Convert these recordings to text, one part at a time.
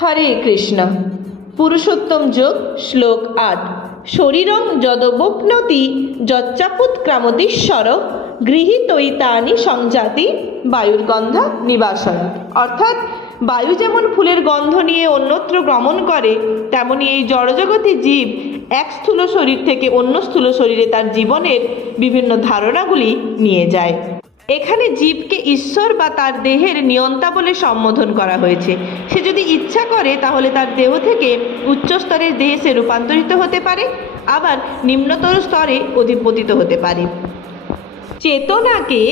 হরে কৃষ্ণ। পুরুষোত্তম যোগ শ্লোক ৮। শরীরং যদবপ্নতি যচ্চাপুৎক্রামতীশ্বর গৃহীতৈতানি সংজাতি বায়ুর্গন্ধা নিবাসন। অর্থাৎ বায়ু যেমন ফুলের গন্ধ নিয়ে অন্যত্র গমন করে, তেমনি এই জড়জগতে জীব এক স্থূল শরীর থেকে অন্য স্থূল শরীরে তার জীবনের বিভিন্ন ধারণাগুলি নিয়ে যায়। এখানে জীবকে ঈশ্বর বা তার দেহের নিয়ন্তা বলে সম্বোধন করা হয়েছে। সে যদি ইচ্ছা করে তাহলে তার দেহ থেকে উচ্চ স্তরের দেহে সে রূপান্তরিত হতে পারে, আবার নিম্নতর স্তরে অধিপতিত হতে পারে। চেতনাকে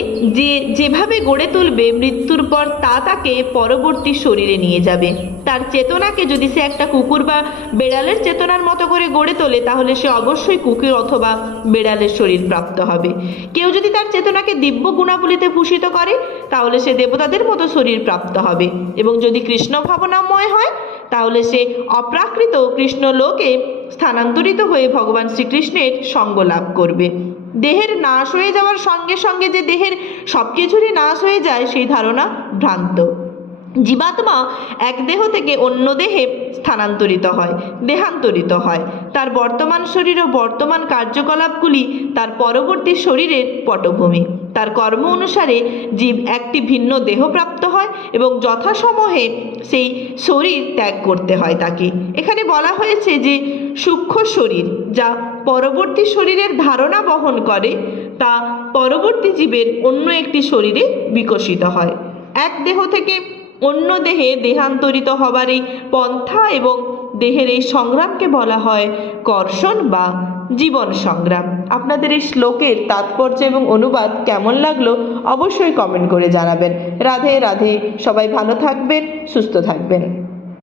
যেভাবে গড়ে তুলবে, মৃত্যুর পর তা তাকে পরবর্তী শরীরে নিয়ে যাবে। তার চেতনাকে যদি সে একটা কুকুর বা বেড়ালের চেতনার মতো করে গড়ে তোলে, তাহলে সে অবশ্যই কুকুর অথবা বেড়ালের শরীর প্রাপ্ত হবে। কেউ যদি তার চেতনাকে দিব্য গুণাবলীতে ভূষিত করে, তাহলে সে দেবতাদের মতো শরীর প্রাপ্ত হবে। এবং যদি কৃষ্ণ ভাবনাময় হয়, তাহলে সে অপ্রাকৃত কৃষ্ণ লোকে স্থানান্তরিত হয়ে ভগবান শ্রীকৃষ্ণের সঙ্গ লাভ করবে। দেহের নাশ হয়ে যাওয়ার সঙ্গে সঙ্গে যে দেহের সব কিছুরই নাশ হয়ে যায়, সেই ধারণা ভ্রান্ত। জীবাত্মা এক দেহ থেকে অন্য দেহে স্থানান্তরিত হয়, দেহান্তরিত হয়। তার বর্তমান শরীর ও বর্তমান কার্যকলাপগুলি তার পরবর্তী শরীরের পটভূমি। তার কর্ম অনুসারে জীব একটি ভিন্ন দেহ প্রাপ্ত হয় এবং যথাসময়ে সেই শরীর ত্যাগ করতে হয় তাকে। এখানে বলা হয়েছে যে সূক্ষ্ম শরীর যা পরবর্তী শরীরের ধারণা বহন করে, তা পরবর্তী জীবের অন্য একটি শরীরে বিকশিত হয়। এক দেহ থেকে অন্য দেহে দেহান্তরিত হবার এই পন্থা এবং দেহের এই সংগ্রামকে বলা হয় কর্ষণ বা জীবন সংগ্রাম। আপনাদের এই শ্লোকের তাৎপর্য এবং অনুবাদ কেমন লাগলো অবশ্যই কমেন্ট করে জানাবেন। রাধে রাধে। সবাই ভালো থাকবেন, সুস্থ থাকবেন।